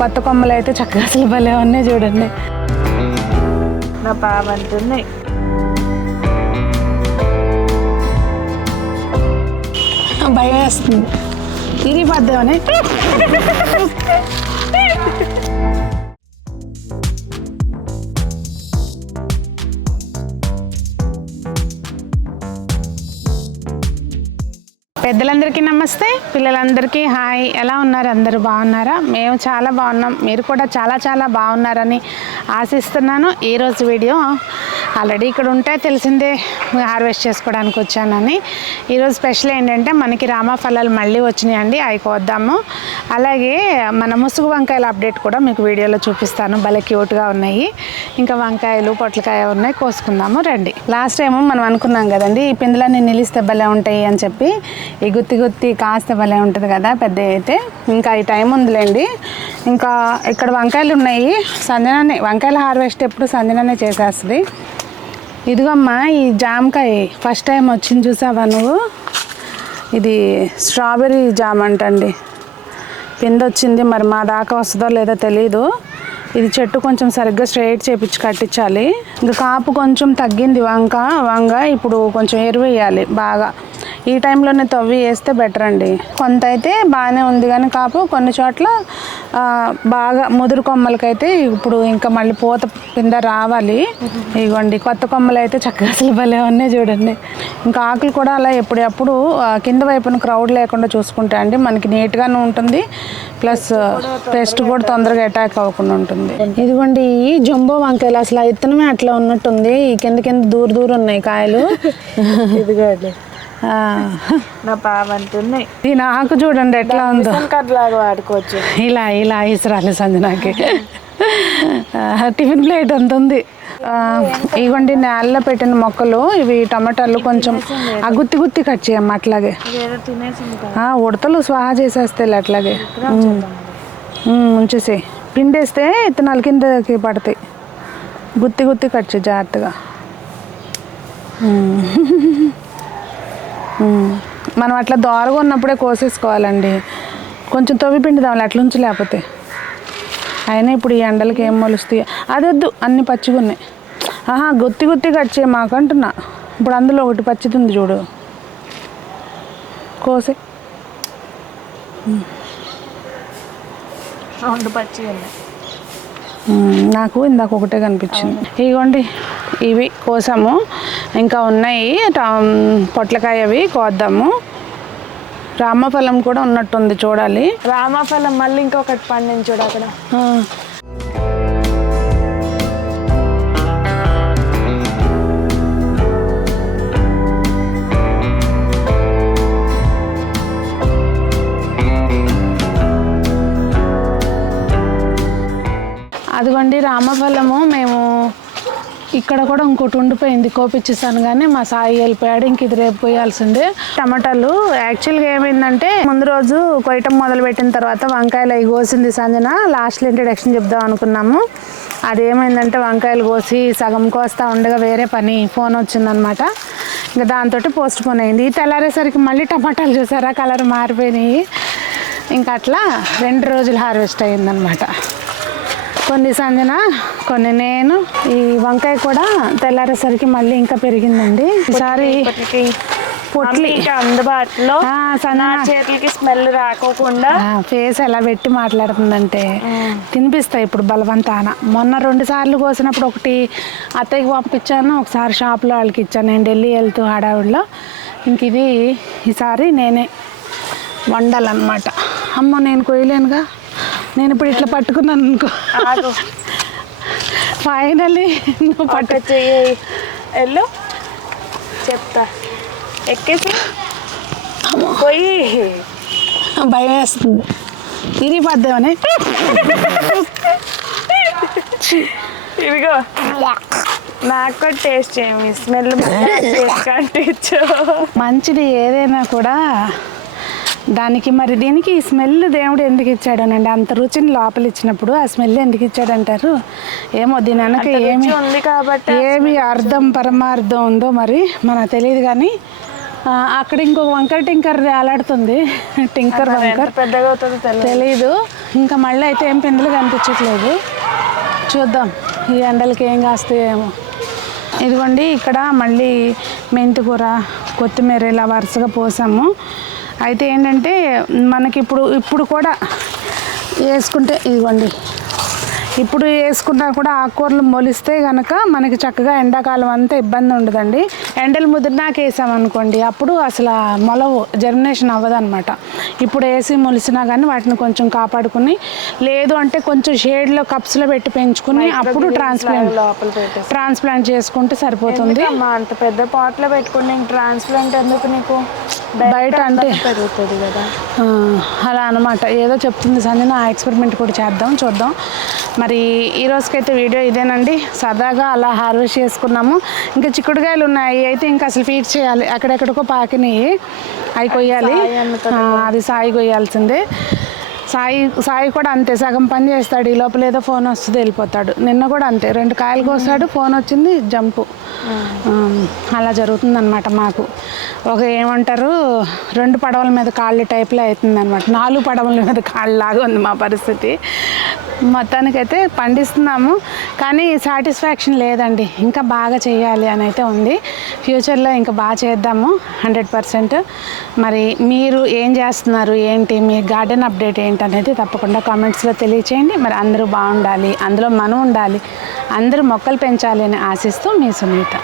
కొత్త కొమ్మలు అయితే చక్కగా అసలు భలే ఉన్నాయి చూడండి. నా పావంటున్నాయి. భయం వేస్తుంది తిరిగిపోద్దామని. పెద్దలందరికీ నమస్తే, పిల్లలందరికీ హాయ్. ఎలా ఉన్నారు? అందరూ బాగున్నారా? మేము చాలా బాగున్నాం. మీరు కూడా చాలా చాలా బాగున్నారని ఆశిస్తున్నాను. ఈరోజు వీడియో ఆల్రెడీ ఇక్కడ ఉంటే తెలిసిందే హార్వెస్ట్ చేసుకోవడానికి వచ్చానని. ఈరోజు స్పెషల్ ఏంటంటే మనకి రామఫలాలు మళ్ళీ వచ్చినాయండి, అవి కోద్దాము. అలాగే మన ముసుగు వంకాయల అప్డేట్ కూడా మీకు వీడియోలో చూపిస్తాను. భలే క్యూట్గా ఉన్నాయి. ఇంకా వంకాయలు పొట్లకాయ ఉన్నాయి, కోసుకుందాము రండి. లాస్ట్ టైము మనం అనుకున్నాం కదండి ఈ పిందులన్నీ నిలిస్తే భలే ఉంటాయి అని చెప్పి. ఈ గుత్తి గుత్తి కాస్త భలే ఉంటుంది కదా పెద్ద అయితే. ఇంకా ఈ టైం ఉందిలేండి. ఇంకా ఇక్కడ వంకాయలు ఉన్నాయి. సంజనానే వంకాయల హార్వెస్ట్ ఎప్పుడు సంజనానే చేసేస్తుంది. ఇదిగమ్మా ఈ జామకాయ ఫస్ట్ టైం వచ్చింది చూసావా నువ్వు? ఇది స్ట్రాబెర్రీ జామ్ అంటండి. పిండి వచ్చింది, మరి మా దాకా వస్తుందో లేదో తెలీదు. ఇది చెట్టు కొంచెం సరిగ్గా స్ట్రైట్ చేపించి కట్టించాలి. ఇంకా కాపు కొంచెం తగ్గింది వంగ ఇప్పుడు కొంచెం ఎరువు వేయాలి బాగా. ఈ టైంలోనే తవ్వి వేస్తే బెటర్ అండి. కొంత అయితే బాగానే ఉంది కానీ కాపు కొన్ని చోట్ల బాగా ముదురు కొమ్మలకైతే ఇప్పుడు ఇంకా మళ్ళీ పూత కింద రావాలి. ఇదిగోండి కొత్త కొమ్మలు అయితే చక్కగా అసలు భలే ఉన్నాయి చూడండి. ఇంకా ఆకులు కూడా అలా ఎప్పుడప్పుడు కింద వైపున క్రౌడ్ లేకుండా చూసుకుంటే అండి మనకి నీట్గానే ఉంటుంది. ప్లస్ పెస్ట్ కూడా తొందరగా అటాక్ అవ్వకుండా ఉంటుంది. ఇదిగోండి ఈ జంబో వంకాయలు అసలు ఆ ఇత్తనమే అట్లా ఉన్నట్టుంది. ఈ కింద దూరం ఉన్నాయి కాయలు. ఇదిగోండి నా పావంటున్నాయి. ఈ నాకు చూడండి ఎట్లా ఉందో. లాగా వాడుకోవచ్చు. ఇలా ఇసరాలి సంజనాకి. టిఫిన్ ప్లేట్ అంత ఉంది. ఇవ్వండి నేలలో పెట్టిన మొక్కలు ఇవి టమాటాలు కొంచెం ఆ గుత్తి కట్ చేయమ్మ అట్లాగే. ఉడతలు స్వాహా చేసేస్తాయి అట్లాగే. ఉంచేసి పిండేస్తే ఇత్తనాల కిందకి పడతాయి. గుత్తి కట్ చేయి జాగ్రత్తగా. మనం అట్లా దోరగా ఉన్నప్పుడే కోసేసుకోవాలండి. కొంచెం తవ్వి పిండిదాం అట్లా ఉంచి, లేకపోతే అయినా ఇప్పుడు ఈ ఎండలకి ఏం మొలుస్తాయి. అదొద్దు, అన్ని పచ్చిగా ఉన్నాయి. గుత్తి కట్ చేయ మాకంటున్నా. ఇప్పుడు అందులో ఒకటి పచ్చిది ఉంది చూడు, కోసే. పచ్చిగా ఉన్నాయి. నాకు ఇందాక ఒకటే కనిపించింది. ఇదిగోండి ఇవి కోసాము, ఇంకా ఉన్నాయి పొట్లకాయ అవి కోద్దాము. రామఫలం కూడా ఉన్నట్టుంది చూడాలి. రామఫలం మళ్ళీ ఇంకొకటి పండింది చూడు అక్కడ. అదిగోండి రామఫలము. మేము ఇక్కడ కూడా ఇంకోటి ఉండిపోయింది, కోపించేసాను కానీ మా సాయి వెళ్ళిపోయాడు. ఇంక ఇది రేపు పోయాల్సిందే. టమాటాలు యాక్చువల్గా ఏమైందంటే ముందు రోజు కొయ్యటం మొదలుపెట్టిన తర్వాత వంకాయలు అవి కోసింది సంజన. లాస్ట్లో ఇంట్రడక్షన్ చెప్దాం అనుకున్నాము. అదేమైందంటే వంకాయలు కోసి సగం కోస్తా ఉండగా వేరే పని ఫోన్ వచ్చిందనమాట. ఇంకా దాంతో పోస్ట్ పోన్ అయింది. తెల్లారేసరికి మళ్ళీ టమాటాలు చూసారా కలర్ మారిపోయినాయి. ఇంకా అట్లా 2 రోజులు హార్వెస్ట్ అయిందనమాట. కొన్ని సంజన, కొన్ని నేను. ఈ వంకాయ కూడా తెల్లారేసరికి మళ్ళీ ఇంకా పెరిగిందండి. ఈసారి పొట్లి అందుబాటులో చేతులకి స్మెల్ రాకోకుండా ఫేస్ ఎలా పెట్టి మాట్లాడుతుందంటే తినిపిస్తాయి ఇప్పుడు బలవంతాన. మొన్న 2 సార్లు కోసినప్పుడు ఒకటి అత్తయ్యకి పంపించాను, ఒకసారి షాప్లో వాళ్ళకి ఇచ్చాను. నేను ఢిల్లీ వెళ్తూ హడావుడిలో. ఇంక ఇది ఈసారి నేనే వండాలన్నమాట. అమ్మో నేను కోయలేనుగా, నేను ఇప్పుడు ఇట్లా పట్టుకున్నాను అనుకో. ఫైనల్లీ నువ్వు వెళ్ళు చెప్తా. ఎక్కేసి పోయి భయం వేస్తుంది తిరిగిపోద్దామని. ఇదిగో నాకు కూడా టేస్ట్ చేయమి. స్మెల్ మంచిది ఏదైనా కూడా దానికి. మరి దీనికి ఈ స్మెల్ దేవుడు ఎందుకు ఇచ్చాడనండి? అంత రుచిని లోపల ఇచ్చినప్పుడు ఆ స్మెల్ ఎందుకు ఇచ్చాడంటారు? ఏమో దీని వెనక ఏమి ఉంది కాబట్టి ఏమి అర్థం పరమార్థం ఉందో మరి మనకు తెలియదు. కానీ అక్కడ ఇంకొక వంకర టింకర్ వేలాడుతుంది. టింకర్ వంకర్ పెద్దగా అవుతుందో తెలీదు. ఇంకా మళ్ళీ అయితే ఏం పిందెలు కనిపించట్లేదు. చూద్దాం ఈ ఎండలకి ఏం కాస్తాయేమో. ఇదిగోండి ఇక్కడ మళ్ళీ మెంతికూర, కొత్తిమీర ఇలా వరుసగా పోసాము. అయితే ఏంటంటే మనకి ఇప్పుడు కూడా వేసుకుంటే ఇదిగోండి ఇప్పుడు వేసుకున్నా కూడా ఆకుకూరలు మొలిస్తే కనుక మనకి చక్కగా ఎండాకాలం అంతా ఇబ్బంది ఉండదండి. ఎండలు ముదిరినాక వేసామనుకోండి అప్పుడు అసలు మొలవు, జర్మినేషన్ అవ్వదు అనమాట. ఇప్పుడు వేసి మొలిసినా కానీ వాటిని కొంచెం కాపాడుకుని, లేదు అంటే కొంచెం షేడ్లో కప్స్లో పెట్టి పెంచుకుని అప్పుడు ట్రాన్స్ప్లాంట్ చేసుకుంటే సరిపోతుంది. అంత పెద్ద పాట్లో పెట్టుకుని ట్రాన్స్ప్లాంట్ ఎందుకు నీకు? బయట అంటే పెరుగుతుంది కదా అలా అనమాట. ఏదో చెప్తుంది సంజన, ఆ ఎక్స్పెరిమెంట్ కూడా చూద్దాం. మరి ఈ రోజుకైతే వీడియో ఇదేనండి. సరదాగా అలా హార్వెస్ట్ చేసుకున్నాము. ఇంకా చిక్కుడుకాయలు ఉన్నాయి, అయితే ఇంకా అసలు ఫీడ్ చేయాలి. అక్కడెక్కడికో పాకినాయి, అవి కొయ్యాలి. అది సాయి కొయ్యాల్సిందే. సాయి కూడా అంతే, సగం పని చేస్తాడు, ఈ లోపల ఏదో ఫోన్ వస్తుంది వెళ్ళిపోతాడు. నిన్న కూడా అంతే, 2 కాయలు కోసాడు, ఫోన్ వచ్చింది, జంపు. అలా జరుగుతుందన్నమాట మాకు. ఒక ఏమంటారు 2 పడవల మీద కాళ్ళు టైప్లో అవుతుంది అనమాట. 4 పడవల మీద కాళ్ళు లాగా ఉంది మా పరిస్థితి. మొత్తానికైతే పండిస్తున్నాము, కానీ సాటిస్ఫాక్షన్ లేదండి. ఇంకా బాగా చేయాలి అని అయితే ఉంది. ఫ్యూచర్లో ఇంకా బాగా చేద్దాము 100%. మరి మీరు ఏం చేస్తున్నారు, ఏంటి మీ గార్డెన్ అప్డేట్ ఏంటి అనేది తప్పకుండా కామెంట్స్లో తెలియచేయండి. మరి అందరూ బాగుండాలి, అందులో మనం ఉండాలి, అందరూ మొక్కలు పెంచాలి అని ఆశిస్తూ మీ సునీత.